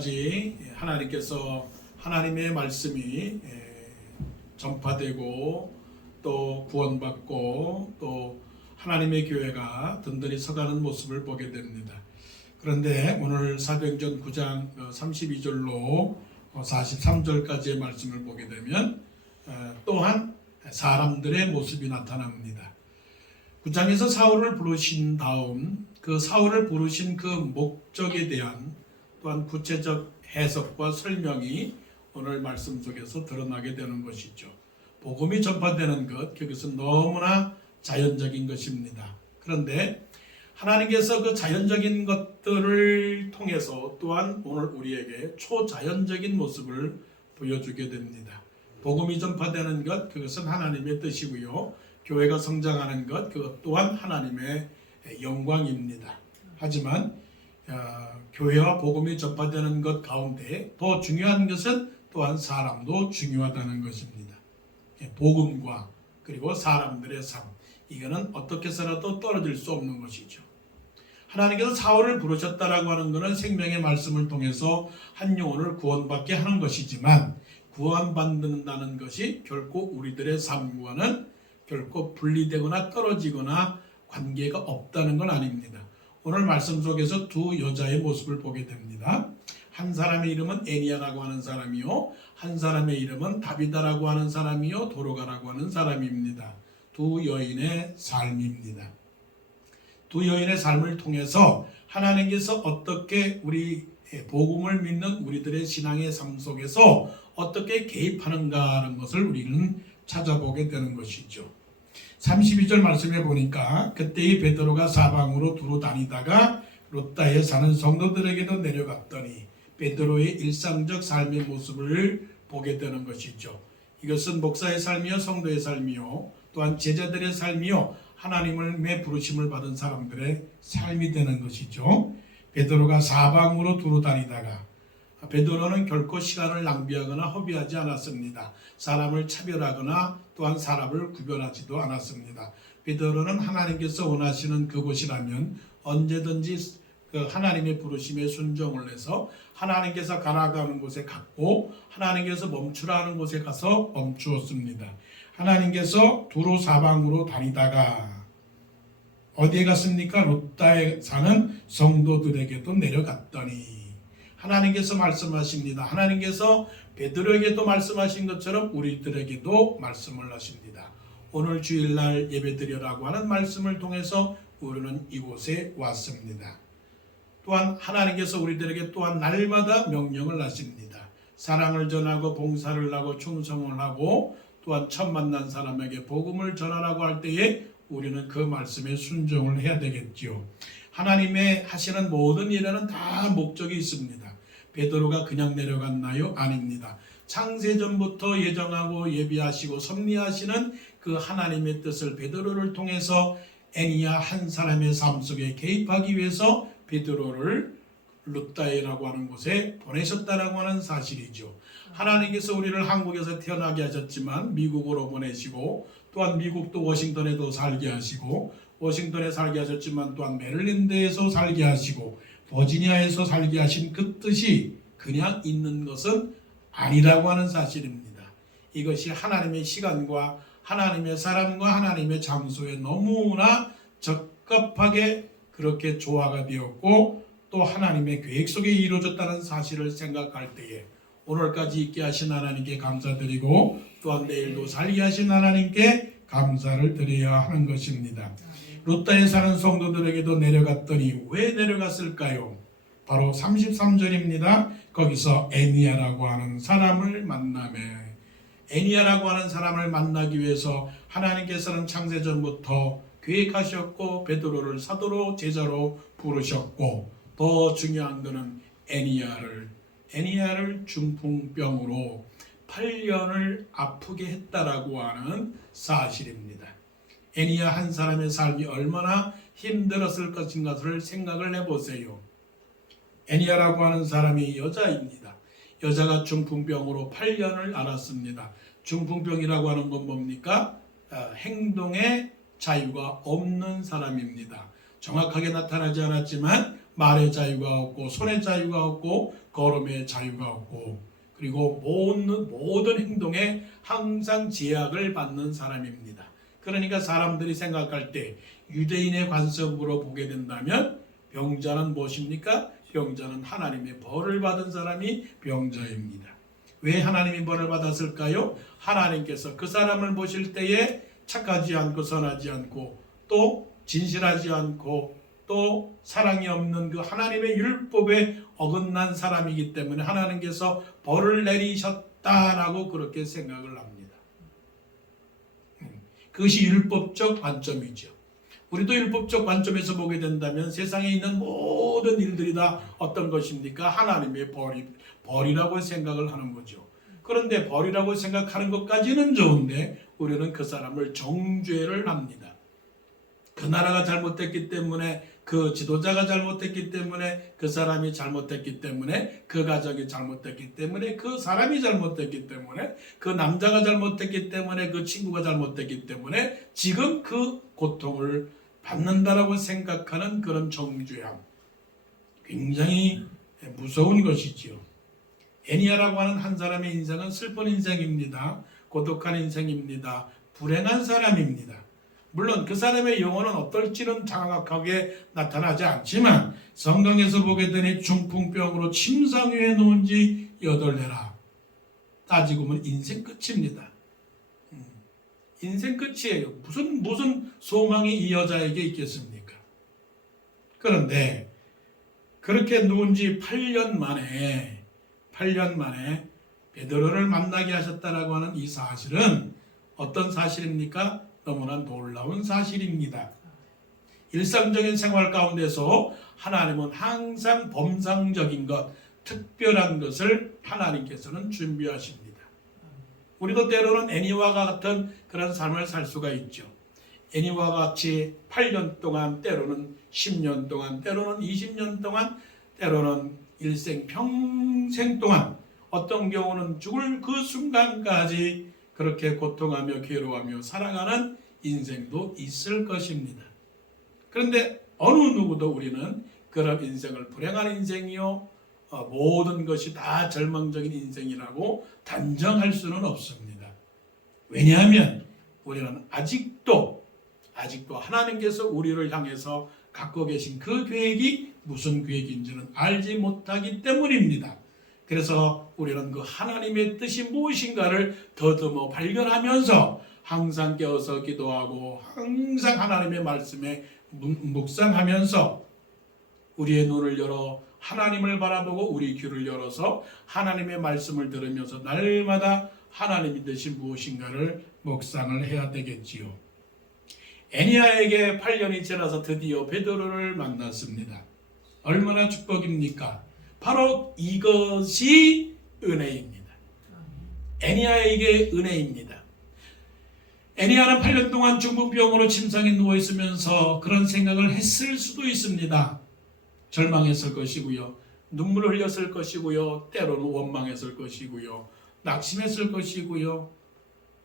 오늘까지 하나님께서 하나님의 말씀이 전파되고 또 구원받고 또 하나님의 교회가 든든히 서가는 모습을 보게 됩니다. 그런데 오늘 사도행전 9장 32절로 43절까지의 말씀을 보게 되면 또한 사람들의 모습이 나타납니다. 9장에서 사울을 부르신 다음 그 사울을 부르신 그 목적에 대한 또한 구체적 해석과 설명이 오늘 말씀 속에서 드러나게 되는 것이죠. 복음이 전파되는 것, 그것은 너무나 자연적인 것입니다. 그런데 하나님께서 그 자연적인 것들을 통해서 또한 오늘 우리에게 초자연적인 모습을 보여주게 됩니다. 복음이 전파되는 것, 그것은 하나님의 뜻이고요. 교회가 성장하는 것, 그것 또한 하나님의 영광입니다. 하지만 교회와 복음이 전파되는 것 가운데 더 중요한 것은 또한 사람도 중요하다는 것입니다. 복음과 그리고 사람들의 삶, 이거는 어떻게 해서라도 떨어질 수 없는 것이죠. 하나님께서 사울을 부르셨다라고 하는 것은 생명의 말씀을 통해서 한 영혼을 구원받게 하는 것이지만 구원받는다는 것이 결코 우리들의 삶과는 결코 분리되거나 떨어지거나 관계가 없다는 건 아닙니다. 오늘 말씀 속에서 두 여자의 모습을 보게 됩니다. 한 사람의 이름은 애니야라고 하는 사람이요, 한 사람의 이름은 다비다라고 하는 사람이요, 도로가라고 하는 사람입니다. 두 여인의 삶입니다. 두 여인의 삶을 통해서 하나님께서 어떻게 우리 복음을 믿는 우리들의 신앙의 삶 속에서 어떻게 개입하는가 하는 것을 우리는 찾아보게 되는 것이죠. 32절 말씀에 보니까 그때의 베드로가 사방으로 두루 다니다가 롯다에 사는 성도들에게도 내려갔더니 베드로의 일상적 삶의 모습을 보게 되는 것이죠. 이것은 목사의 삶이요, 성도의 삶이요, 또한 제자들의 삶이요, 하나님의 부르심을 받은 사람들의 삶이 되는 것이죠. 베드로가 사방으로 두루 다니다가, 베드로는 결코 시간을 낭비하거나 허비하지 않았습니다. 사람을 차별하거나 또한 사람을 구별하지도 않았습니다. 베드로는 하나님께서 원하시는 그곳이라면 언제든지 그 하나님의 부르심에 순종을 해서 하나님께서 가라가는 곳에 갔고 하나님께서 멈추라 하는 곳에 가서 멈추었습니다. 하나님께서 두루 사방으로 다니다가 어디에 갔습니까? 롯다에 사는 성도들에게도 내려갔더니 하나님께서 말씀하십니다. 하나님께서 베드로에게도 말씀하신 것처럼 우리들에게도 말씀을 하십니다. 오늘 주일날 예배드리라고 하는 말씀을 통해서 우리는 이곳에 왔습니다. 또한 하나님께서 우리들에게 또한 날마다 명령을 하십니다. 사랑을 전하고 봉사를 하고 충성을 하고 또한 처음 만난 사람에게 복음을 전하라고 할 때에 우리는 그 말씀에 순종을 해야 되겠지요. 하나님의 하시는 모든 일에는 다 목적이 있습니다. 베드로가 그냥 내려갔나요? 아닙니다. 창세전부터 예정하고 예비하시고 섭리하시는 그 하나님의 뜻을 베드로를 통해서 애니야 한 사람의 삶 속에 개입하기 위해서 베드로를 룻다에라고 하는 곳에 보내셨다라고 하는 사실이죠. 하나님께서 우리를 한국에서 태어나게 하셨지만 미국으로 보내시고 또한 미국도 워싱턴에도 살게 하시고 워싱턴에 살게 하셨지만 또한 메릴랜드에서 살게 하시고 버지니아에서 살게 하신 그 뜻이 그냥 있는 것은 아니라고 하는 사실입니다. 이것이 하나님의 시간과 하나님의 사람과 하나님의 장소에 너무나 적합하게 그렇게 조화가 되었고 또 하나님의 계획 속에 이루어졌다는 사실을 생각할 때에 오늘까지 있게 하신 하나님께 감사드리고 또한 내일도 살게 하신 하나님께 감사를 드려야 하는 것입니다. 롯다에 사는 성도들에게도 내려갔더니 왜 내려갔을까요? 바로 33절입니다. 거기서 애니야라고 하는 사람을 만나매 애니야라고 하는 사람을 만나기 위해서 하나님께서는 창세전부터 계획하셨고 베드로를 사도로 제자로 부르셨고 더 중요한 것은 애니야를 중풍병으로 8년을 아프게 했다라고 하는 사실입니다. 애니야 한 사람의 삶이 얼마나 힘들었을 것인가를 생각을 해보세요. 애니야라고 하는 사람이 여자입니다. 여자가 중풍병으로 8년을 앓았습니다. 중풍병이라고 하는 건 뭡니까? 행동의 자유가 없는 사람입니다. 정확하게 나타나지 않았지만 말의 자유가 없고 손의 자유가 없고 걸음에 자유가 없고 그리고 모든 행동에 항상 제약을 받는 사람입니다. 그러니까 사람들이 생각할 때 유대인의 관점으로 보게 된다면 병자는 무엇입니까? 병자는 하나님의 벌을 받은 사람이 병자입니다. 왜 하나님이 벌을 받았을까요? 하나님께서 그 사람을 보실 때에 착하지 않고 선하지 않고 또 진실하지 않고 또 사랑이 없는 그 하나님의 율법에 어긋난 사람이기 때문에 하나님께서 벌을 내리셨다라고 그렇게 생각을 합니다. 그것이 율법적 관점이죠. 우리도 율법적 관점에서 보게 된다면 세상에 있는 모든 일들이 다 어떤 것입니까? 하나님의 벌이라고 생각을 하는 거죠. 그런데 벌이라고 생각하는 것까지는 좋은데 우리는 그 사람을 정죄를 합니다. 그 나라가 잘못됐기 때문에 그 지도자가 잘못했기 때문에 그 사람이 잘못했기 때문에 그 가정이 잘못됐기 때문에 그 사람이 잘못됐기 때문에 그 남자가 잘못했기 때문에 그 친구가 잘못됐기 때문에 지금 그 고통을 받는다라고 생각하는 그런 정죄함, 굉장히 무서운 것이지요. 애니아라고 하는 한 사람의 인생은 슬픈 인생입니다. 고독한 인생입니다. 불행한 사람입니다. 물론 그 사람의 영혼은 어떨지는 정확하게 나타나지 않지만 성경에서 보게 되니 중풍병으로 침상 위에 누운 지 8해라. 따지고 보면 인생 끝입니다. 인생 끝이에요. 무슨 소망이 이 여자에게 있겠습니까? 그런데 그렇게 누운 지 8년 만에 베드로를 만나게 하셨다라고 하는 이 사실은 어떤 사실입니까? 너무나 놀라운 사실입니다. 일상적인 생활 가운데서 하나님은 항상 범상적인 것, 특별한 것을 하나님께서는 준비하십니다. 우리도 때로는 애니와 같은 그런 삶을 살 수가 있죠. 애니와 같이 8년 동안, 때로는 10년 동안, 때로는 20년 동안, 때로는 일생 평생 동안, 어떤 경우는 죽을 그 순간까지 그렇게 고통하며 괴로워하며 살아가는 인생도 있을 것입니다. 그런데 어느 누구도 우리는 그런 인생을 불행한 인생이요, 모든 것이 다 절망적인 인생이라고 단정할 수는 없습니다. 왜냐하면 우리는 아직도 하나님께서 우리를 향해서 갖고 계신 그 계획이 무슨 계획인지는 알지 못하기 때문입니다. 그래서 우리는 그 하나님의 뜻이 무엇인가를 더듬어 발견하면서 항상 깨어서 기도하고 항상 하나님의 말씀에 묵상하면서 우리의 눈을 열어 하나님을 바라보고 우리 귀를 열어서 하나님의 말씀을 들으면서 날마다 하나님의 뜻이 무엇인가를 묵상을 해야 되겠지요. 애니아에게 8년이 지나서 드디어 베드로를 만났습니다. 얼마나 축복입니까? 바로 이것이 은혜입니다. 애니아에게 은혜입니다. 애니아는 8년 동안 중풍병으로 침상에 누워있으면서 그런 생각을 했을 수도 있습니다. 절망했을 것이고요. 눈물을 흘렸을 것이고요. 때로는 원망했을 것이고요. 낙심했을 것이고요.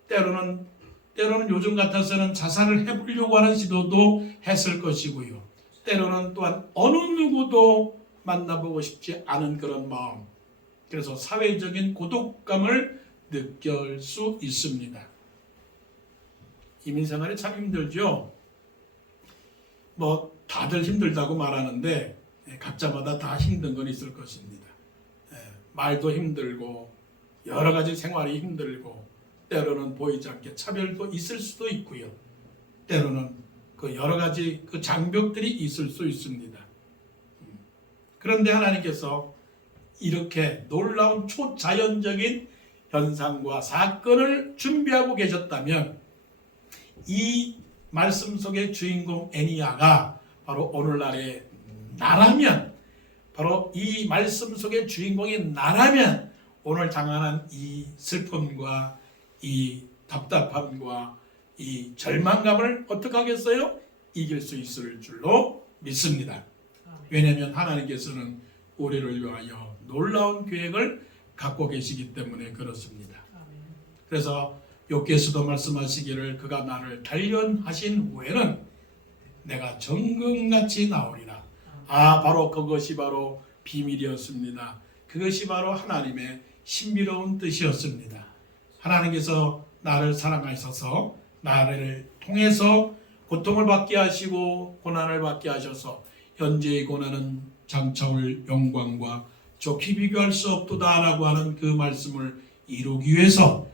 때로는 요즘 같아서는 자살을 해보려고 하는 시도도 했을 것이고요. 때로는 또한 어느 누구도 만나보고 싶지 않은 그런 마음, 그래서 사회적인 고독감을 느낄 수 있습니다. 이민생활이 참 힘들죠. 다들 힘들다고 말하는데 각자마다 다 힘든 건 있을 것입니다. 말도 힘들고 여러 가지 생활이 힘들고 때로는 보이지 않게 차별도 있을 수도 있고요. 때로는 그 여러 가지 그 장벽들이 있을 수 있습니다. 그런데 하나님께서 이렇게 놀라운 초자연적인 현상과 사건을 준비하고 계셨다면 이 말씀 속의 주인공 애니아가 바로 오늘날의 나라면, 바로 이 말씀 속의 주인공이 나라면 오늘 당하는 이 슬픔과 이 답답함과 이 절망감을 어떻게 하겠어요? 이길 수 있을 줄로 믿습니다. 왜냐하면 하나님께서는 우리를 위하여 놀라운 계획을 갖고 계시기 때문에 그렇습니다. 그래서 욥기에서도 말씀하시기를 그가 나를 단련하신 후에는 내가 정금같이 나오리라. 바로 그것이 바로 비밀이었습니다. 그것이 바로 하나님의 신비로운 뜻이었습니다. 하나님께서 나를 사랑하셔서 나를 통해서 고통을 받게 하시고 고난을 받게 하셔서 현재의 고난은 장차올 영광과 좋게 비교할 수 없도다라고 하는 그 말씀을 이루기 위해서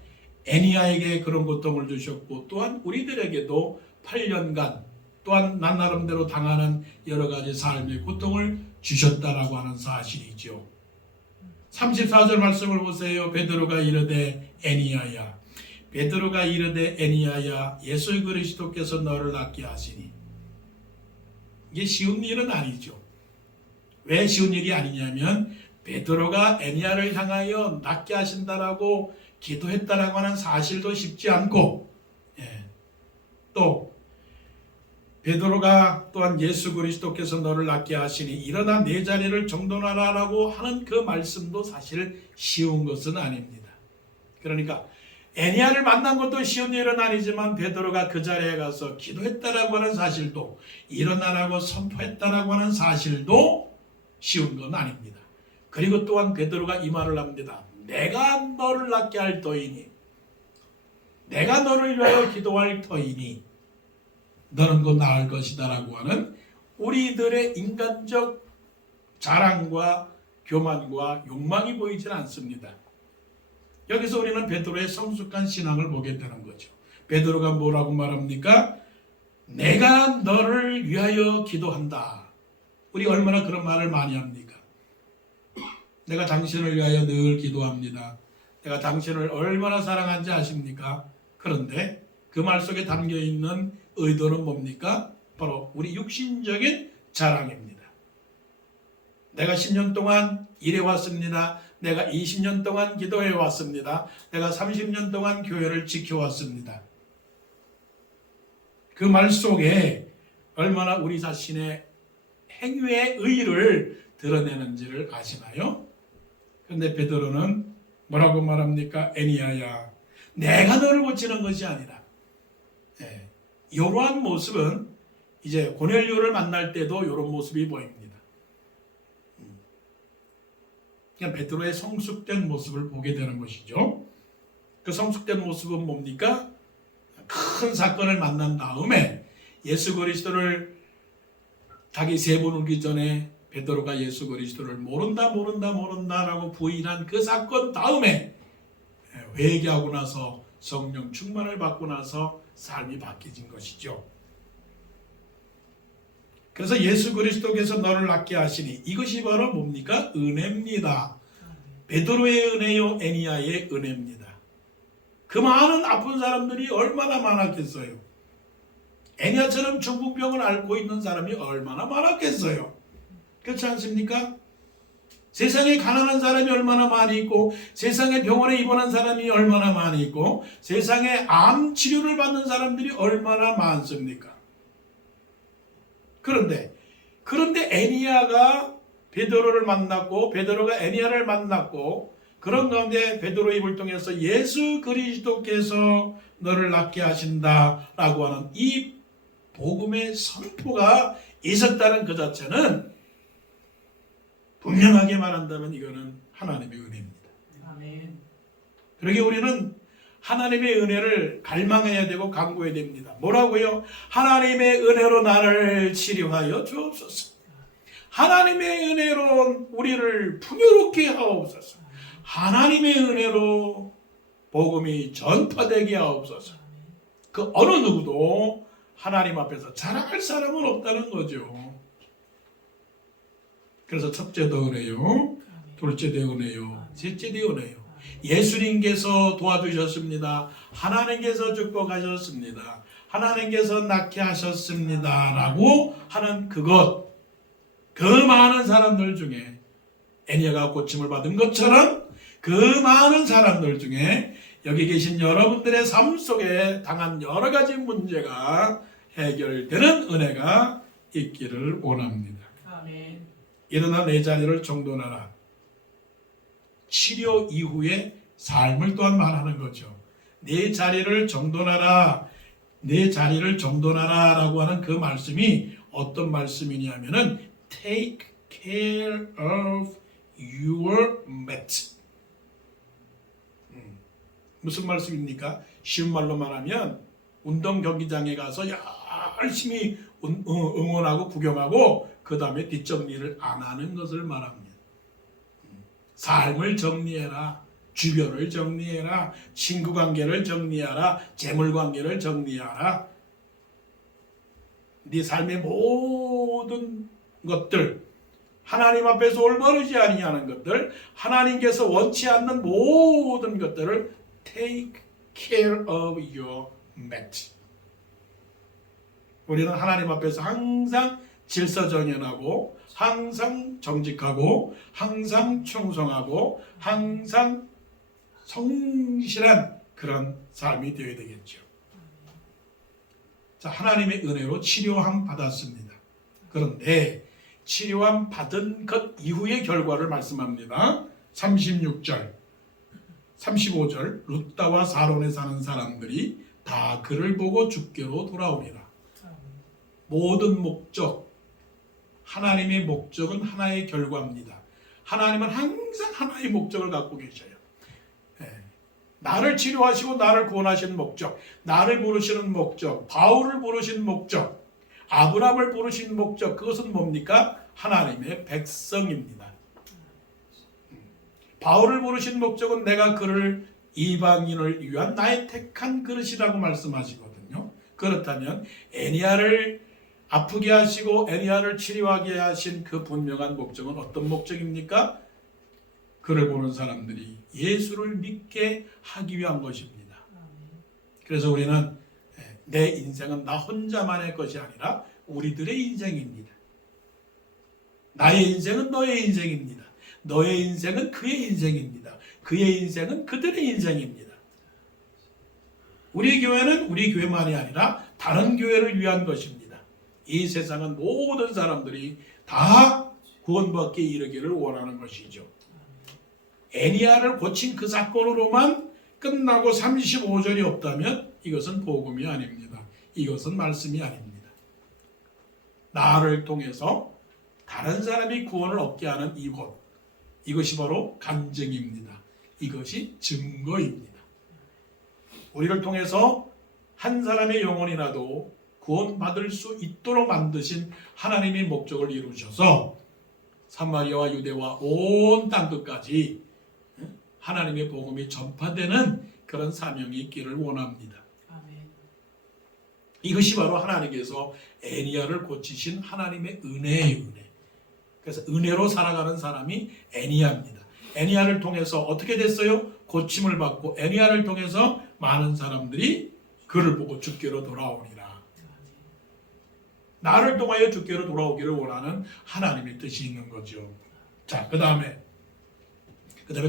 애니야에게 그런 고통을 주셨고 또한 우리들에게도 8년간 또한 난 나름대로 당하는 여러 가지 삶의 고통을 주셨다라고 하는 사실이죠. 34절 말씀을 보세요. 베드로가 이르되 애니야야, 베드로가 이르되 애니야야, 예수 그리스도께서 너를 낫게 하시니. 이게 쉬운 일은 아니죠. 왜 쉬운 일이 아니냐면 베드로가 애니야를 향하여 낫게 하신다라고 기도했다라고 하는 사실도 쉽지 않고, 또 베드로가 또한 예수 그리스도께서 너를 낫게 하시니 일어나 내 자리를 정돈하라라고 하는 그 말씀도 사실 쉬운 것은 아닙니다. 그러니까 애니야를 만난 것도 쉬운 일은 아니지만 베드로가 그 자리에 가서 기도했다라고 하는 사실도, 일어나라고 선포했다라고 하는 사실도 쉬운 건 아닙니다. 그리고 또한 베드로가 이 말을 합니다. 내가 너를 낫게 할 터이니, 내가 너를 위하여 기도할 터이니 너는 곧 나을 것이다 라고 하는 우리들의 인간적 자랑과 교만과 욕망이 보이질 않습니다. 여기서 우리는 베드로의 성숙한 신앙을 보게 되는 거죠. 베드로가 뭐라고 말합니까? 내가 너를 위하여 기도한다. 우리 얼마나 그런 말을 많이 합니까? 내가 당신을 위하여 늘 기도합니다. 내가 당신을 얼마나 사랑하는지 아십니까? 그런데 그 말 속에 담겨있는 의도는 뭡니까? 바로 우리 육신적인 자랑입니다. 내가 10년 동안 일해왔습니다. 내가 20년 동안 기도해왔습니다. 내가 30년 동안 교회를 지켜왔습니다. 그 말 속에 얼마나 우리 자신의 행위의 의의를 드러내는지를 아시나요? 그런데 베드로는 뭐라고 말합니까? 애니야야, 내가 너를 고치는 것이 아니라, 이러한 모습은 이제 고넬료를 만날 때도 이런 모습이 보입니다. 그냥 베드로의 성숙된 모습을 보게 되는 것이죠. 그 성숙된 모습은 뭡니까? 큰 사건을 만난 다음에 예수 그리스도를 닭이 3번 울기 전에 베드로가 예수 그리스도를 모른다라고 부인한 그 사건 다음에 회개하고 나서 성령 충만을 받고 나서 삶이 바뀌어진 것이죠. 그래서 예수 그리스도께서 너를 낫게 하시니 이것이 바로 뭡니까? 은혜입니다. 베드로의 은혜요, 애니야의 은혜입니다. 그 많은 아픈 사람들이 얼마나 많았겠어요. 애니야처럼 중풍병을 앓고 있는 사람이 얼마나 많았겠어요. 그렇지 않습니까? 세상에 가난한 사람이 얼마나 많이 있고, 세상에 병원에 입원한 사람이 얼마나 많이 있고, 세상에 암 치료를 받는 사람들이 얼마나 많습니까? 그런데 애니야가 베드로를 만났고, 베드로가 애니야를 만났고, 그런 가운데 베드로의 입을 통해서 예수 그리스도께서 너를 낫게 하신다라고 하는 이 복음의 선포가 있었다는 그 자체는 분명하게 말한다면 이거는 하나님의 은혜입니다. 아멘. 그러게 우리는 하나님의 은혜를 갈망해야 되고 간구해야 됩니다. 뭐라고요? 하나님의 은혜로 나를 치료하여 주옵소서. 하나님의 은혜로 우리를 풍요롭게 하옵소서. 하나님의 은혜로 복음이 전파되게 하옵소서. 그 어느 누구도 하나님 앞에서 자랑할 사람은 없다는 거죠. 그래서 첫째도 은혜요, 둘째도 은혜요, 셋째도 은혜요. 예수님께서 도와주셨습니다. 하나님께서 축복하셨습니다. 하나님께서 낫게 하셨습니다. 라고 하는 그것, 그 많은 사람들 중에 애니야가 고침을 받은 것처럼 그 많은 사람들 중에 여기 계신 여러분들의 삶 속에 당한 여러 가지 문제가 해결되는 은혜가 있기를 원합니다. 아멘. 일어나 내 자리를 정돈하라. 치료 이후의 삶을 또한 말하는 거죠. 내 자리를 정돈하라. 내 자리를 정돈하라 라고 하는 그 말씀이 어떤 말씀이냐면은 take care of your mat. 무슨 말씀입니까? 쉬운 말로 말하면 운동 경기장에 가서 열심히 응원하고 구경하고 그 다음에 뒷정리를 안 하는 것을 말합니다. 삶을 정리해라. 주변을 정리해라. 친구관계를 정리하라. 재물관계를 정리하라. 네 삶의 모든 것들, 하나님 앞에서 올바르지 아니하는 것들, 하나님께서 원치 않는 모든 것들을 take care of your mat. 우리는 하나님 앞에서 항상 질서정연하고 항상 정직하고 항상 충성하고 항상 성실한 그런 삶이 되어야 되겠죠. 자, 하나님의 은혜로 치료함 받았습니다. 그런데 치료함 받은 것 이후의 결과를 말씀합니다. 36절, 35절 룻다와 사론에 사는 사람들이 다 그를 보고 주께로 돌아오리라. 모든 목적, 하나님의 목적은 하나의 결과입니다. 하나님은 항상 하나의 목적을 갖고 계셔요. 나를 치료하시고 나를 구원하시는 목적, 나를 부르시는 목적, 바울을 부르신 목적, 아브라함을 부르신 목적, 그것은 뭡니까? 하나님의 백성입니다. 바울을 부르신 목적은 내가 그를 이방인을 위한 나의 택한 그릇이라고 말씀하시거든요. 그렇다면 애니야를 아프게 하시고 애니야를 치료하게 하신 그 분명한 목적은 어떤 목적입니까? 그를 보는 사람들이 예수를 믿게 하기 위한 것입니다. 그래서 우리는 내 인생은 나 혼자만의 것이 아니라 우리들의 인생입니다. 나의 인생은 너의 인생입니다. 너의 인생은 그의 인생입니다. 그의 인생은 그들의 인생입니다. 우리 교회는 우리 교회만이 아니라 다른 교회를 위한 것입니다. 이 세상은 모든 사람들이 다 구원받게 이르기를 원하는 것이죠. 애니야를 고친 그 사건으로만 끝나고 35절이 없다면 이것은 복음이 아닙니다. 이것은 말씀이 아닙니다. 나를 통해서 다른 사람이 구원을 얻게 하는 이것이 바로 간증입니다. 이것이 증거입니다. 우리를 통해서 한 사람의 영혼이라도 구원받을 수 있도록 만드신 하나님의 목적을 이루셔서 사마리아와 유대와 온 땅끝까지 하나님의 복음이 전파되는 그런 사명이 있기를 원합니다. 아멘. 이것이 바로 하나님께서 애니야를 고치신 하나님의 은혜의 은혜. 그래서 은혜로 살아가는 사람이 애니야입니다. 애니야를 통해서 어떻게 됐어요? 고침을 받고 애니야를 통해서 많은 사람들이 그를 보고 주께로 돌아오리라. 나를 통하여 주께로 돌아오기를 원하는 하나님의 뜻이 있는 거죠. 자, 그 다음에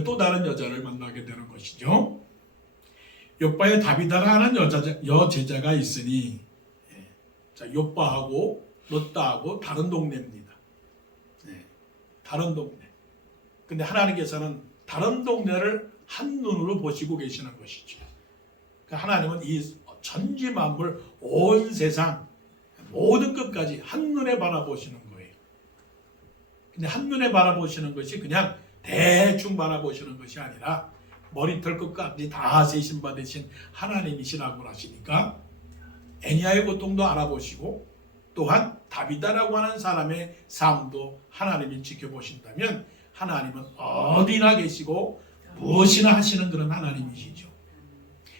또 다른 여자를 만나게 되는 것이죠. 욥바에 다비다라는 여제자가 있으니, 자, 욥바하고 롯다하고 다른 동네입니다. 다른 동네. 근데 하나님께서는 다른 동네를 한눈으로 보시고 계시는 것이죠. 하나님은 이 천지 만물 온 세상 모든 것까지 한눈에 바라보시는 거예요. 근데 한눈에 바라보시는 것이 그냥 대충 바라보시는 것이 아니라 머리털 끝까지 다 세신받으신 하나님이시라고 하시니까 애니야의 고통도 알아보시고 또한 다비다라고 하는 사람의 삶도 하나님이 지켜보신다면 하나님은 어디나 계시고 무엇이나 하시는 그런 하나님이시죠.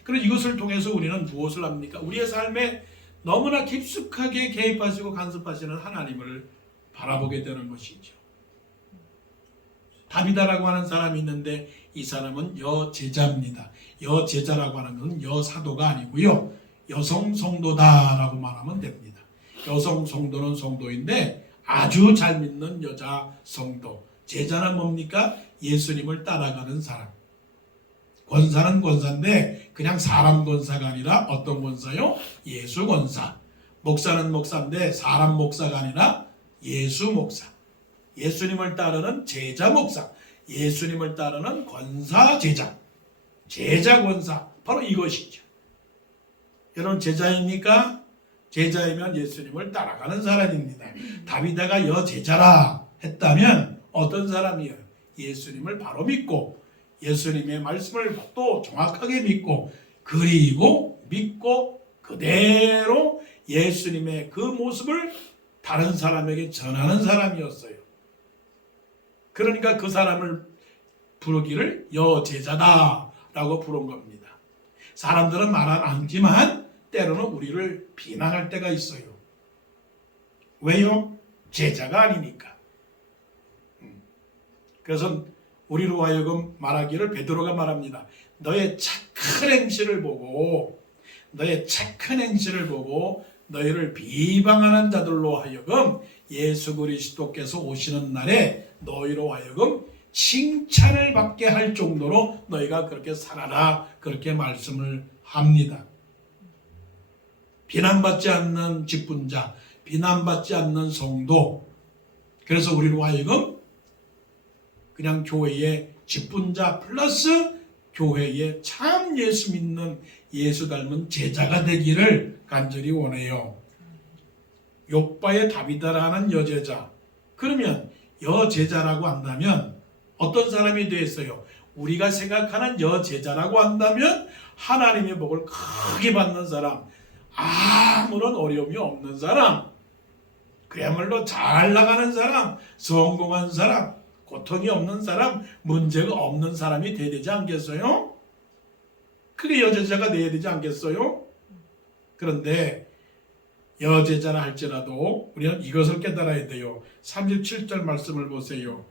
그럼 이것을 통해서 우리는 무엇을 합니까? 우리의 삶에 너무나 깊숙하게 개입하시고 간섭하시는 하나님을 바라보게 되는 것이죠. 다비다라고 하는 사람이 있는데 이 사람은 여제자입니다. 여제자라고 하는 것은 여사도가 아니고요. 여성 성도다라고 말하면 됩니다. 여성 성도는 성도인데 아주 잘 믿는 여자 성도. 제자는 뭡니까? 예수님을 따라가는 사람. 권사는 권사인데 그냥 사람 권사가 아니라 어떤 권사요? 예수 권사. 목사는 목사인데 사람 목사가 아니라 예수 목사. 예수님을 따르는 제자 목사. 예수님을 따르는 권사 제자. 제자 권사. 바로 이것이죠. 여러분 제자입니까? 제자이면 예수님을 따라가는 사람입니다. 다비다가 여제자라 했다면 어떤 사람이에요? 예수님을 바로 믿고 예수님의 말씀을 또 정확하게 믿고 그리고 믿고 그대로 예수님의 그 모습을 다른 사람에게 전하는 사람이었어요. 그러니까 그 사람을 부르기를 여제자다라고 부른 겁니다. 사람들은 말 안 하지만 때로는 우리를 비난할 때가 있어요. 왜요? 제자가 아니니까. 그래서 우리로 하여금 말하기를 베드로가 말합니다. 너의 착한 행실을 보고 너희를 비방하는 자들로 하여금 예수 그리스도께서 오시는 날에 너희로 하여금 칭찬을 받게 할 정도로 너희가 그렇게 살아라, 그렇게 말씀을 합니다. 비난받지 않는 직분자, 비난받지 않는 성도, 그래서 우리로 하여금 그냥 교회의 직분자 플러스 교회에 참 예수 믿는 예수 닮은 제자가 되기를 간절히 원해요. 욥바의 다비다라는 여제자, 그러면 여제자라고 한다면 어떤 사람이 되었어요? 우리가 생각하는 여제자라고 한다면 하나님의 복을 크게 받는 사람, 아무런 어려움이 없는 사람, 그야말로 잘 나가는 사람, 성공한 사람, 고통이 없는 사람, 문제가 없는 사람이 돼야 되지 않겠어요? 그게 여제자가 돼야 되지 않겠어요? 그런데 여제자라 할지라도 우리는 이것을 깨달아야 돼요. 37절 말씀을 보세요.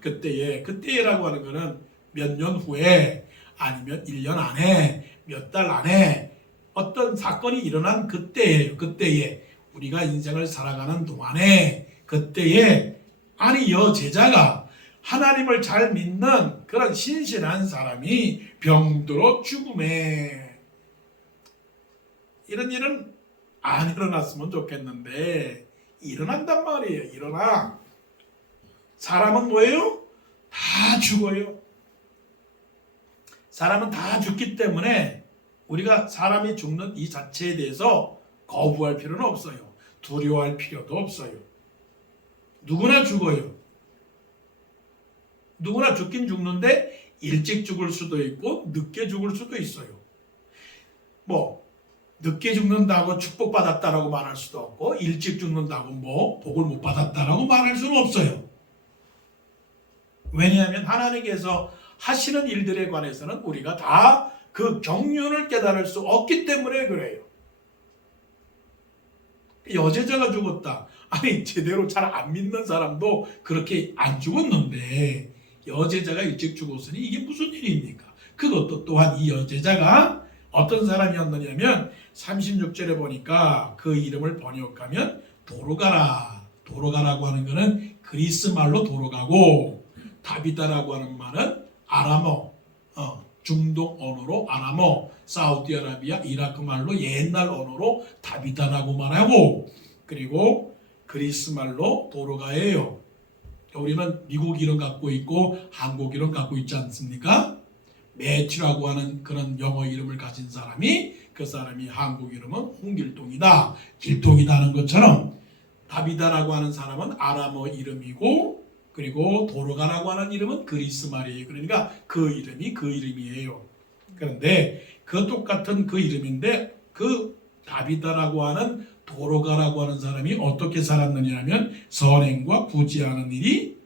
그때에라고 하는 것은 몇 년 후에 아니면 1년 안에 몇 달 안에 어떤 사건이 일어난 그때예요. 그때에 우리가 인생을 살아가는 동안에 그때에 아니 여제자가 하나님을 잘 믿는 그런 신실한 사람이 병들어 죽음에 이런 일은 안 일어났으면 좋겠는데 일어난단 말이에요. 일어나. 사람은 뭐예요? 다 죽어요. 사람은 다 죽기 때문에 우리가 사람이 죽는 이 자체에 대해서 거부할 필요는 없어요. 두려워할 필요도 없어요. 누구나 죽어요. 누구나 죽긴 죽는데 일찍 죽을 수도 있고 늦게 죽을 수도 있어요. 늦게 죽는다고 축복받았다라고 말할 수도 없고 일찍 죽는다고 복을 못 받았다라고 말할 수는 없어요. 왜냐하면 하나님께서 하시는 일들에 관해서는 우리가 다 그 경륜을 깨달을 수 없기 때문에 그래요. 여제자가 죽었다. 아니 제대로 잘 안 믿는 사람도 그렇게 안 죽었는데 여제자가 일찍 죽었으니 이게 무슨 일입니까? 그것도 또한 이 여제자가 어떤 사람이었느냐면 36절에 보니까 그 이름을 번역하면 도로가라고 하는 것은 그리스 말로 도로가고 다비다라고 하는 말은 아람어, 중동 언어로 아람어, 사우디아라비아, 이라크 말로 옛날 언어로 다비다라고 말하고 그리고 그리스 말로 도로가예요. 우리는 미국 이름 갖고 있고 한국 이름 갖고 있지 않습니까? 매튜라고 하는 그런 영어 이름을 가진 사람이 그 사람이 한국 이름은 홍길동이다, 길동이다 하는 것처럼 다비다라고 하는 사람은 아람어 이름이고 그리고 도로가라고 하는 이름은 그리스 말이에요. 그러니까 그 이름이 그 이름이에요. 그런데 그 똑같은 그 이름인데 그 다비다라고 하는 도로가라고 하는 사람이 어떻게 살았느냐 하면 선행과 구제하는 일이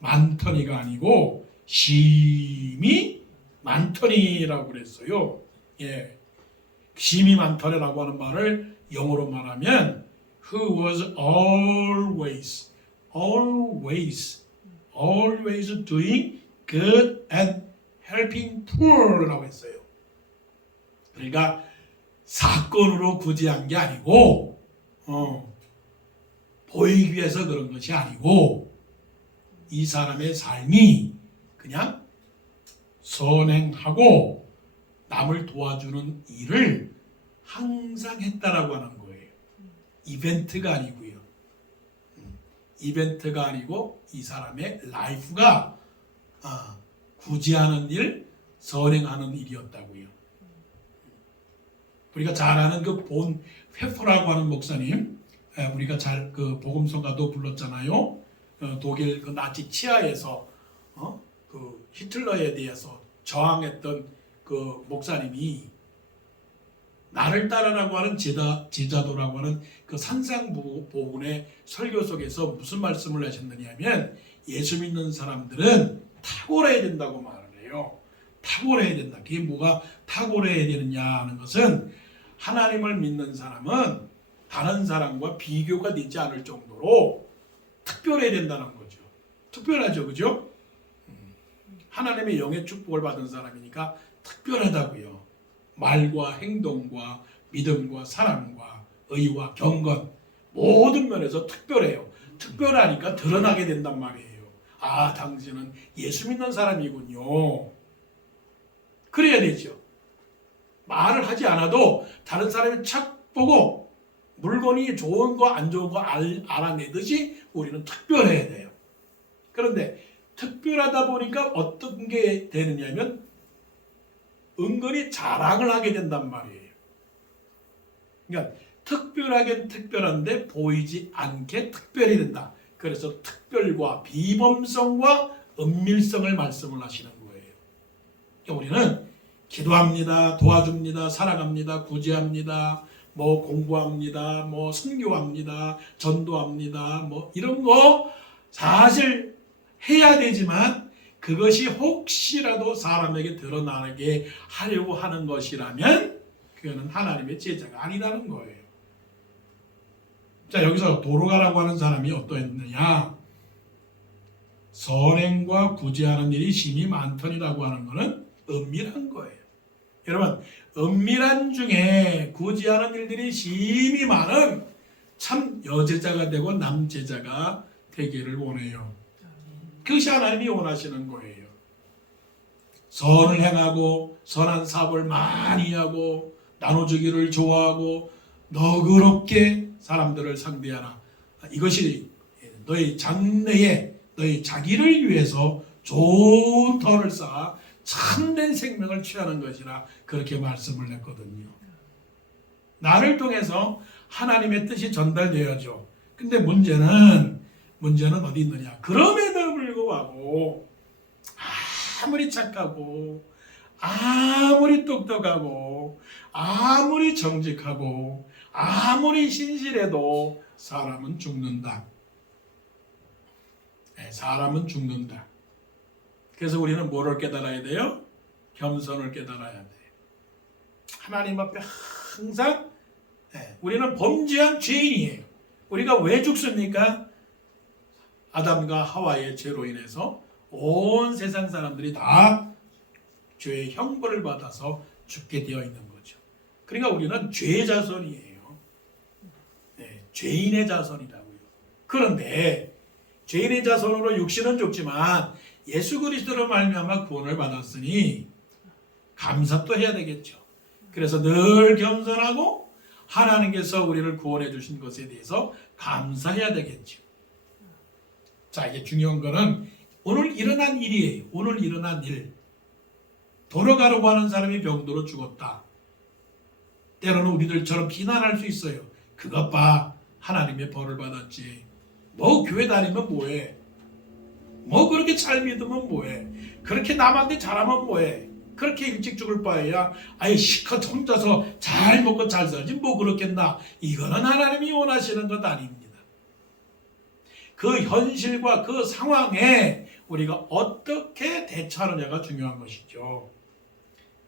많더니가 아니고 심히 많더니라고 그랬어요. 예, 심히 많더니라고 하는 말을 영어로 말하면 who was always doing good and helping poor라고 했어요. 그러니까 사건으로 구제한 게 아니고 보이기 위해서 그런 것이 아니고 이 사람의 삶이 그냥 선행하고 남을 도와주는 일을 항상 했다라고 하는 거예요. 이벤트가 아니고요. 이벤트가 아니고 이 사람의 라이프가 구제하는 일, 선행하는 일이었다고요. 우리가 잘 아는 그 본 회포라고 하는 목사님, 우리가 잘 그 복음성가도 불렀잖아요. 독일 그 나치 치하에서 그 히틀러에 대해서 저항했던 그 목사님이 나를 따르라고 하는 제자도라고 하는 그 산상보훈의 설교 속에서 무슨 말씀을 하셨느냐 하면 예수 믿는 사람들은 탁월해야 된다고 말을 해요. 탁월해야 된다. 그게 뭐가 탁월해야 되느냐 하는 것은 하나님을 믿는 사람은 다른 사람과 비교가 되지 않을 정도로 특별해야 된다는 거죠. 특별하죠. 그죠? 하나님의 영의 축복을 받은 사람이니까 특별하다고요. 말과 행동과 믿음과 사랑과 의와 경건 모든 면에서 특별해요. 특별하니까 드러나게 된단 말이에요. 아, 당신은 예수 믿는 사람이군요. 그래야 되죠. 말을 하지 않아도 다른 사람이 착 보고 물건이 좋은 거 안 좋은 거 알아내듯이 우리는 특별해야 돼요. 그런데 특별하다 보니까 어떤 게 되느냐면 은근히 자랑을 하게 된단 말이에요. 그러니까 특별하긴 특별한데 보이지 않게 특별히 된다. 그래서 특별과 비범성과 은밀성을 말씀을 하시는 거예요. 그러니까 우리는 기도합니다, 도와줍니다, 사랑합니다, 구제합니다, 뭐 공부합니다, 뭐 선교합니다, 전도합니다, 뭐 이런 거 사실 해야 되지만 그것이 혹시라도 사람에게 드러나게 하려고 하는 것이라면 그거는 하나님의 제자가 아니라는 거예요. 자, 여기서 도로가라고 하는 사람이 어떠했느냐? 선행과 구제하는 일이 심히 많더니라고 하는 것은 은밀한 거예요. 여러분, 은밀한 중에 구제하는 일들이 심히 많은 참 여제자가 되고 남제자가 되기를 원해요. 그것이 하나님이 원하시는 거예요. 선을 행하고 선한 사업을 많이 하고 나눠주기를 좋아하고 너그럽게 사람들을 상대하라. 이것이 너희 장래에 너희 자기를 위해서 좋은 터를 쌓아 참된 생명을 취하는 것이라 그렇게 말씀을 했거든요. 나를 통해서 하나님의 뜻이 전달되어야죠. 근데 문제는 어디 있느냐? 그럼에도 불구하고 아무리 착하고 아무리 똑똑하고 아무리 정직하고 아무리 신실해도 사람은 죽는다. 네, 사람은 죽는다. 그래서 우리는 뭐를 깨달아야 돼요? 겸손을 깨달아야 돼요. 하나님 앞에 항상 우리는 범죄한 죄인이에요. 우리가 왜 죽습니까? 아담과 하와의 죄로 인해서 온 세상 사람들이 다 죄의 형벌을 받아서 죽게 되어 있는 거죠. 그러니까 우리는 죄의 자손이에요. 죄인의 자손이라고요. 그런데 죄인의 자손으로 육신은 죽지만 예수 그리스도로 말미암아 구원을 받았으니 감사도 해야 되겠죠. 그래서 늘 겸손하고 하나님께서 우리를 구원해 주신 것에 대해서 감사해야 되겠죠. 자, 이게 중요한 거는 오늘 일어난 일이에요. 오늘 일어난 일. 돌아가려고 하는 사람이 병도로 죽었다. 때로는 우리들처럼 비난할 수 있어요. 그것 봐, 하나님의 벌을 받았지. 뭐 교회 다니면 뭐해? 뭐 그렇게 잘 믿으면 뭐해? 그렇게 남한테 잘하면 뭐해? 그렇게 일찍 죽을 바에야 아예 시컷 혼자서 잘 먹고 잘 살지 뭐 그렇겠나? 이거는 하나님이 원하시는 것 아닙니다. 그 현실과 그 상황에 우리가 어떻게 대처하느냐가 중요한 것이죠.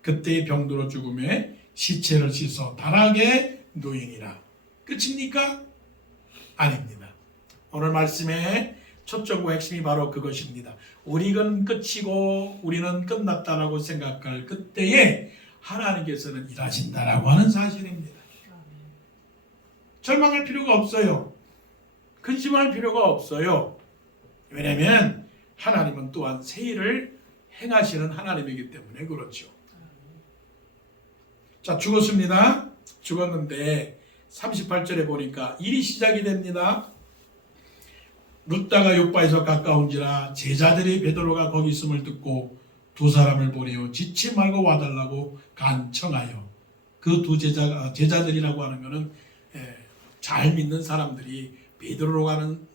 그때의 병들어 죽음에 시체를 씻어 다락에 누이니라. 끝입니까? 아닙니다. 오늘 말씀의 초점과 핵심이 바로 그것입니다. 우리는 끝이고 우리는 끝났다라고 생각할 그때에 하나님께서는 일하신다라고 하는 사실입니다. 절망할 필요가 없어요. 근심할 필요가 없어요. 왜냐하면 하나님은 또한 새 일을 행하시는 하나님이기 때문에 그렇죠. 자, 죽었습니다. 죽었는데 38절에 보니까 일이 시작이 됩니다. 룻다가 욥바에서 가까운지라 제자들이 베드로가 거기 있음을 듣고 두 사람을 보내어 지치 말고 와달라고 간청하여 그 두 제자들이라고 하는 것은 잘 믿는 사람들이 베드로로 가는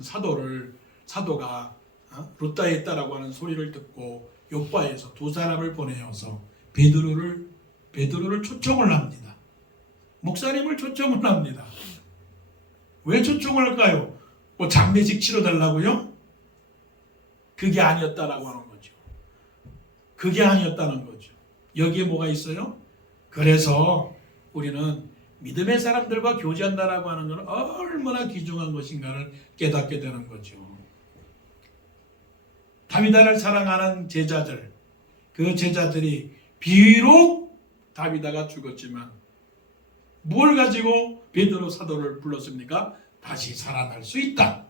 사도를 사도가 루따에 있다라고 하는 소리를 듣고 요바에서 두 사람을 보내어서 베드로를 초청을 합니다. 목사님을 초청을 합니다. 왜 초청을 할까요? 뭐 장례식 치러달라고요? 그게 아니었다라고 하는 거죠. 그게 아니었다는 거죠. 여기에 뭐가 있어요? 그래서 우리는 믿음의 사람들과 교제한다라고 하는 것은 얼마나 귀중한 것인가를 깨닫게 되는 거죠. 다비다를 사랑하는 제자들, 그 제자들이 비록 다비다가 죽었지만 뭘 가지고 베드로 사도를 불렀습니까? 다시 살아날 수 있다.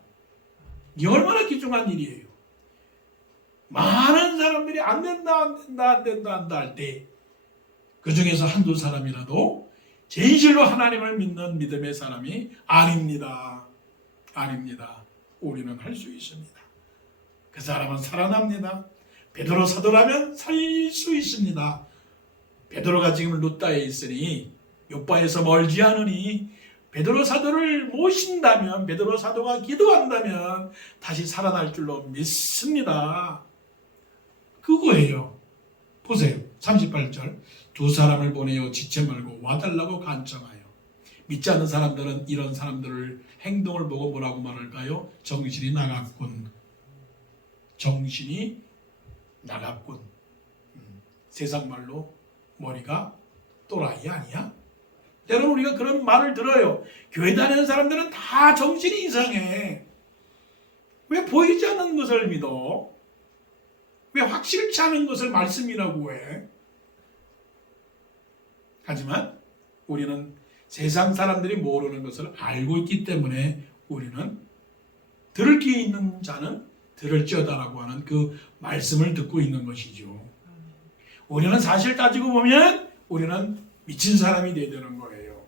이 얼마나 귀중한 일이에요. 많은 사람들이 안 된다 할 때 그 중에서 한두 사람이라도 진실로 하나님을 믿는 믿음의 사람이 아닙니다. 우리는 할 수 있습니다. 그 사람은 살아납니다. 베드로 사도라면 살 수 있습니다. 베드로가 지금 루따에 있으니 요바에서 멀지 않으니 베드로 사도를 모신다면, 베드로 사도가 기도한다면 다시 살아날 줄로 믿습니다. 그거예요. 보세요. 38절. 두 사람을 보내어 지체 말고 와달라고 간청하여. 믿지 않는 사람들은 이런 사람들을 행동을 보고 뭐라고 말할까요? 정신이 나갔군. 세상 말로 머리가 또라이 아니야? 때로는 우리가 그런 말을 들어요. 교회 다니는 사람들은 다 정신이 이상해. 왜 보이지 않는 것을 믿어? 왜 확실치 않은 것을 말씀이라고 해? 하지만 우리는 세상 사람들이 모르는 것을 알고 있기 때문에 우리는 들을 귀 있는 자는 들을지어다라고 하는 그 말씀을 듣고 있는 것이죠. 우리는 사실 따지고 보면 우리는 미친 사람이 되어야 되는 거예요.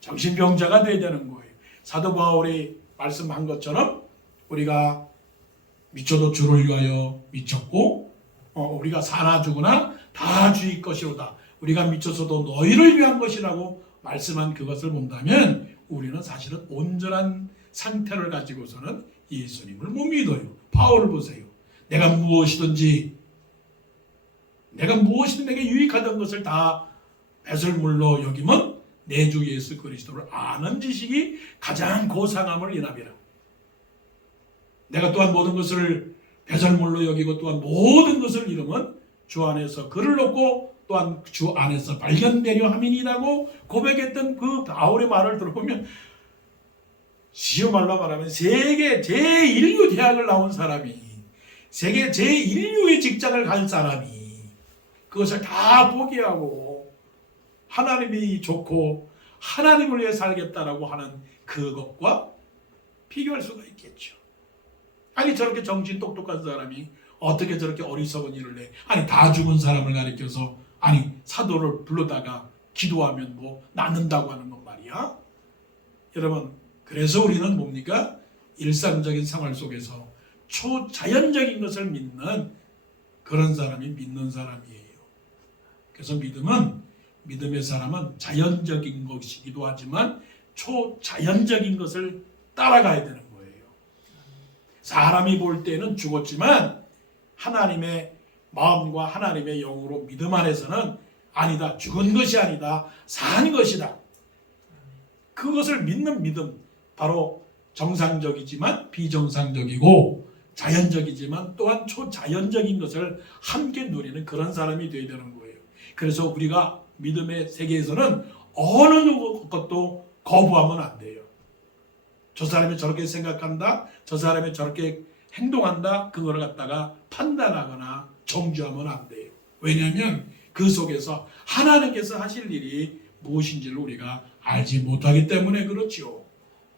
정신병자가 되어야 되는 거예요. 사도 바울이 말씀한 것처럼 우리가 미쳐도 주를 위하여 미쳤고 우리가 사나 죽으나 다 주의 것이로다. 우리가 미쳐서도 너희를 위한 것이라고 말씀한 그것을 본다면 우리는 사실은 온전한 상태를 가지고서는 예수님을 못 믿어요. 바울을 보세요. 내가 무엇이든지 내게 유익하던 것을 다 배설물로 여기면 내 주 예수 그리스도를 아는 지식이 가장 고상함을 인함이라. 내가 또한 모든 것을 배설물로 여기고 또한 모든 것을 잃으면 주 안에서 그를 놓고 또한 주 안에서 발견되려 함이니라고 고백했던 그 바울의 말을 들어보면 시어 말로 말하면 세계 제1류 대학을 나온 사람이 세계 제1류의 직장을 간 사람이 그것을 다 포기하고 하나님이 좋고 하나님을 위해 살겠다라고 하는 그것과 비교할 수가 있겠죠. 아니 저렇게 정신 똑똑한 사람이 어떻게 저렇게 어리석은 일을 해. 아니 다 죽은 사람을 가리켜서 아니 사도를 불러다가 기도하면 뭐 낫는다고 하는 건 말이야. 여러분 그래서 우리는 뭡니까? 일상적인 생활 속에서 초자연적인 것을 믿는 그런 사람이 믿는 사람이에요. 그래서 믿음의 사람은 자연적인 것이기도 하지만 초자연적인 것을 따라가야 되는 거예요. 사람이 볼 때는 죽었지만 하나님의 마음과 하나님의 영으로 믿음 안에서는 아니다. 죽은 것이 아니다. 산 것이다. 그것을 믿는 믿음. 바로 정상적이지만 비정상적이고 자연적이지만 또한 초자연적인 것을 함께 누리는 그런 사람이 되어야 되는 거예요. 그래서 우리가 믿음의 세계에서는 어느 것도 거부하면 안 돼요. 저 사람이 저렇게 생각한다. 저 사람이 저렇게 행동한다. 그거를 갖다가 판단하거나 정죄하면 안 돼요. 왜냐하면 그 속에서 하나님께서 하실 일이 무엇인지를 우리가 알지 못하기 때문에 그렇죠.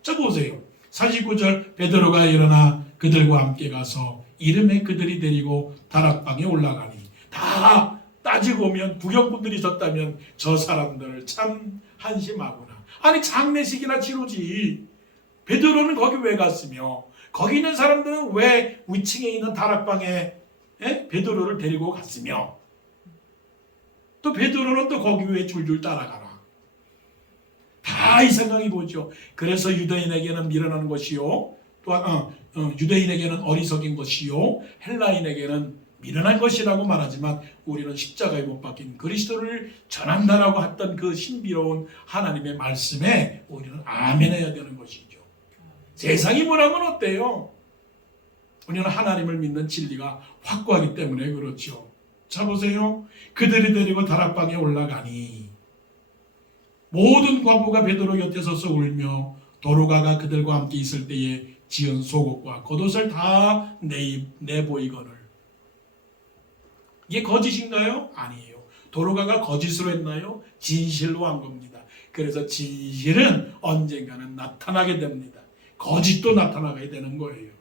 자 보세요. 49절 베드로가 일어나 그들과 함께 가서 이름에 그들이 데리고 다락방에 올라가니 다 따지고 보면 구경꾼들이 졌다면 저 사람들 참 한심하구나. 아니 장례식이나 치르지. 베드로는 거기 왜 갔으며 거기 있는 사람들은 왜 위층에 있는 다락방에 베드로를 데리고 갔으며 또 베드로는 또 거기 왜 줄줄 따라가나. 다 이 생각이 보죠. 그래서 유대인에게는 미련한 것이요 또한 유대인에게는 어리석인 것이요 헬라인에게는 미련한 것이라고 말하지만 우리는 십자가에 못 박힌 그리스도를 전한다라고 했던 그 신비로운 하나님의 말씀에 우리는 아멘해야 되는 것이죠. 세상이 뭐라면 어때요? 우리는 하나님을 믿는 진리가 확고하기 때문에 그렇죠. 자 보세요. 그들이 데리고 다락방에 올라가니 모든 과부가 베드로 곁에 서서 울며 도로가가 그들과 함께 있을 때에 지은 속옷과 겉옷을 다 내보이거늘. 이게 거짓인가요? 아니에요. 도로가가 거짓으로 했나요? 진실로 한 겁니다. 그래서 진실은 언젠가는 나타나게 됩니다. 거짓도 나타나게 되는 거예요.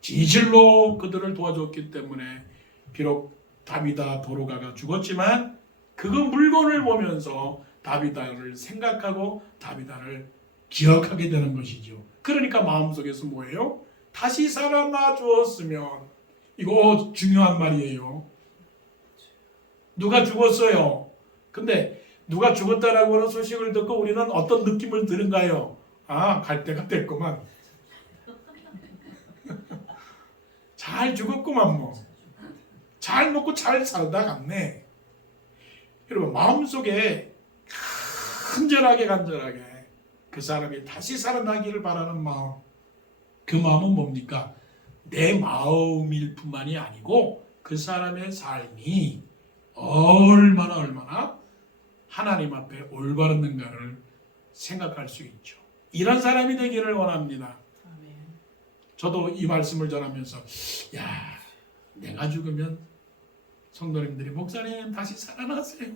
진실로 그들을 도와줬기 때문에 비록 다비다 도로가가 죽었지만 그 물건을 보면서 다비다를 생각하고 다비다를 기억하게 되는 것이죠. 그러니까 마음속에서 뭐예요? 다시 살아나 주었으면. 이거 중요한 말이에요. 누가 죽었어요. 근데 누가 죽었다라고 하는 소식을 듣고 우리는 어떤 느낌을 들은가요? 아, 갈 때가 됐구만. 잘 죽었구만 뭐. 잘 먹고 잘 살다 갔네. 여러분 마음속에 간절하게 그 사람이 다시 살아나기를 바라는 마음. 그 마음은 뭡니까? 내 마음일 뿐만이 아니고 그 사람의 삶이 얼마나 하나님 앞에 올바른가를 생각할 수 있죠. 이런 사람이 되기를 원합니다. 저도 이 말씀을 전하면서 야, 내가 죽으면 성도님들이 목사님 다시 살아나세요.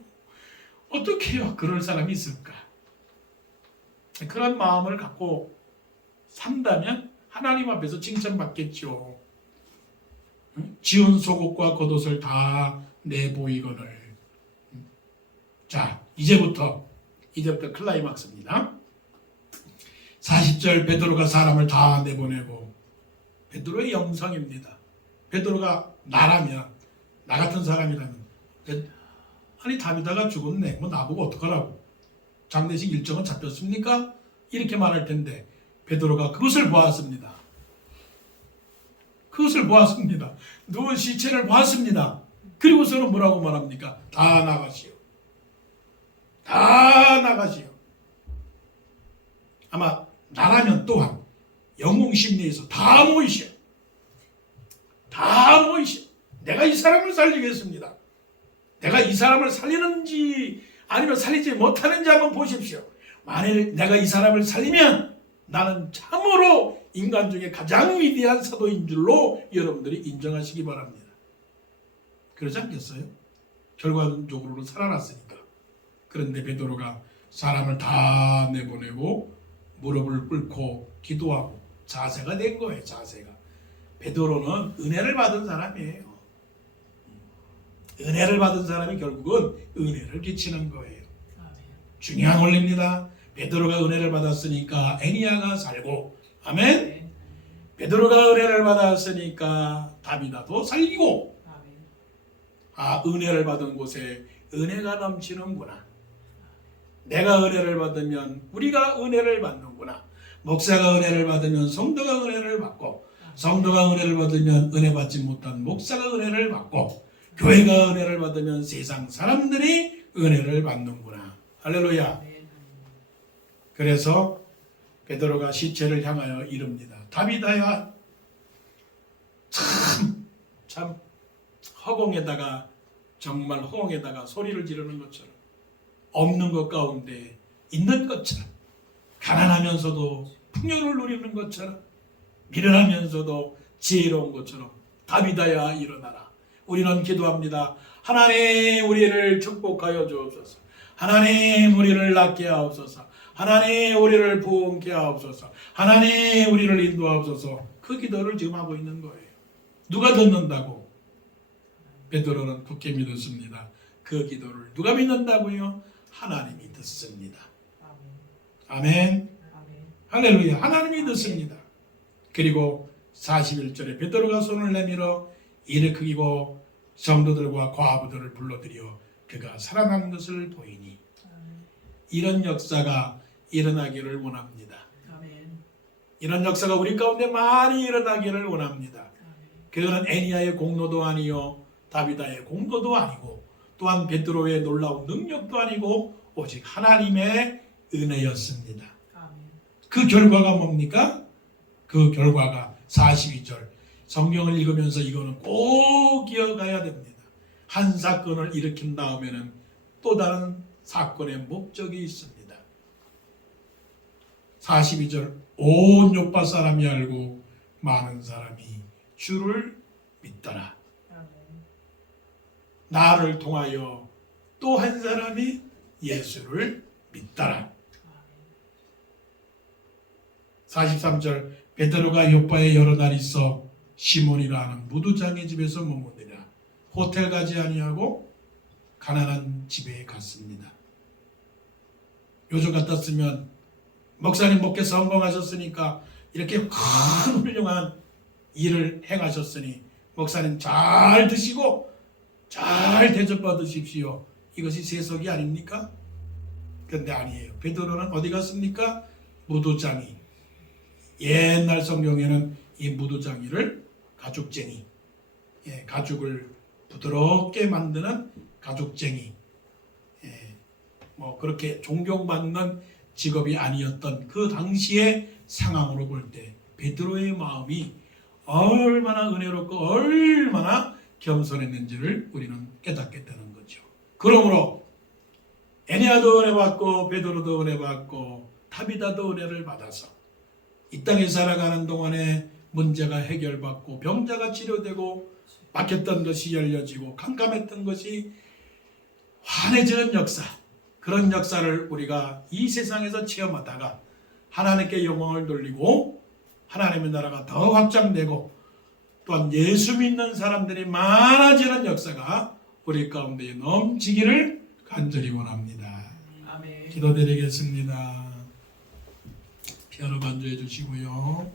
어떻게 해요? 그럴 사람이 있을까? 그런 마음을 갖고 산다면 하나님 앞에서 칭찬받겠죠. 지은 속옷과 겉옷을 다 내보이거늘. 자, 이제부터 클라이막스입니다. 40절 베드로가 사람을 다 내보내고. 베드로의 영성입니다. 베드로가 나라면, 나 같은 사람이라면, 아니 다비다가 죽었네, 뭐 나보고 어떡하라고, 장례식 일정은 잡혔습니까? 이렇게 말할 텐데 베드로가 그것을 보았습니다. 누운 시체를 보았습니다. 그리고서는 뭐라고 말합니까? 다 나가시오. 아마 나라면 또한 영웅 심리에서 다 모이시오. 내가 이 사람을 살리겠습니다. 내가 이 사람을 살리는지 아니면 살리지 못하는지 한번 보십시오. 만일 내가 이 사람을 살리면 나는 참으로 인간 중에 가장 위대한 사도인 줄로 여러분들이 인정하시기 바랍니다. 그러지 않겠어요? 결과적으로는 살아났으니까. 그런데 베드로가 사람을 다 내보내고 무릎을 꿇고 기도하고 자세가 된 거예요. 자세가. 베드로는 은혜를 받은 사람이에요. 은혜를 받은 사람이 결국은 은혜를 끼치는 거예요. 중요한 원리입니다. 베드로가 은혜를 받았으니까 애니야가 살고, 아멘. 베드로가 은혜를 받았으니까 다비다도 살리고, 아, 은혜를 받은 곳에 은혜가 넘치는구나. 내가 은혜를 받으면 우리가 은혜를 받는구나. 목사가 은혜를 받으면 성도가 은혜를 받고, 성도가 은혜를 받으면 은혜 받지 못한 목사가 은혜를 받고, 교회가 은혜를 받으면 세상 사람들이 은혜를 받는구나. 할렐루야. 그래서 베드로가 시체를 향하여 이릅니다. 다비다야, 참 허공에다가, 정말 허공에다가 소리를 지르는 것처럼, 없는 것 가운데 있는 것처럼, 가난하면서도 풍요를 누리는 것처럼, 미련하면서도 지혜로운 것처럼, 다비다야 일어나라. 우리는 기도합니다. 하나님 우리를 축복하여 주옵소서. 하나님 우리를 낫게 하옵소서. 하나님 우리를 부흥케 하옵소서. 하나님 우리를 인도하옵소서. 그 기도를 지금 하고 있는 거예요. 누가 듣는다고? 베드로는 굳게 믿었습니다. 그 기도를 누가 믿는다고요? 하나님이 듣습니다. 아멘. 할렐루야. 하나님이 듣습니다. 그리고 41절에 베드로가 손을 내밀어 일으키고 성도들과 과부들을 불러들여 그가 살아난 것을 보이니. 이런 역사가 일어나기를 원합니다. 이런 역사가 우리 가운데 많이 일어나기를 원합니다. 그거는 애니야의 공로도 아니요 다비다의 공로도 아니고 또한 베드로의 놀라운 능력도 아니고 오직 하나님의 은혜였습니다. 그 결과가 뭡니까? 그 결과가 42절 성경을 읽으면서 이거는 꼭 기억해야 됩니다. 한 사건을 일으킨 다음에는 또 다른 사건의 목적이 있습니다. 42절 온 요파 사람이 알고 많은 사람이 주를 믿더라. 나를 통하여 또 한 사람이 예수를 믿더라. 43절 베드로가 요파에 여러 날 있어 시몬이라 하는 무두장의 집에서 머무르니라. 호텔 가지 아니하고 가난한 집에 갔습니다. 요즘 같았으면 목사님 목회 성공하셨으니까 이렇게 큰 훌륭한 일을 행하셨으니 목사님 잘 드시고 잘 대접받으십시오. 이것이 세속이 아닙니까? 그런데 아니에요. 베드로는 어디 갔습니까? 무두장이. 옛날 성경에는 이 무두장이를 가죽쟁이, 가죽을 부드럽게 만드는 가죽쟁이, 뭐 그렇게 존경받는 직업이 아니었던 그 당시의 상황으로 볼 때 베드로의 마음이 얼마나 은혜롭고 얼마나 겸손했는지를 우리는 깨닫게 되는 거죠. 그러므로 애니야도 은혜 받고 베드로도 은혜 받고 타비다도 은혜를 받아서 이 땅에 살아가는 동안에 문제가 해결받고 병자가 치료되고 막혔던 것이 열려지고 캄캄했던 것이 환해지는 역사, 그런 역사를 우리가 이 세상에서 체험하다가 하나님께 영광을 돌리고 하나님의 나라가 더 확장되고 또한 예수 믿는 사람들이 많아지는 역사가 우리 가운데 넘치기를 간절히 원합니다. 아멘. 기도드리겠습니다. 피아노 반주해 주시고요.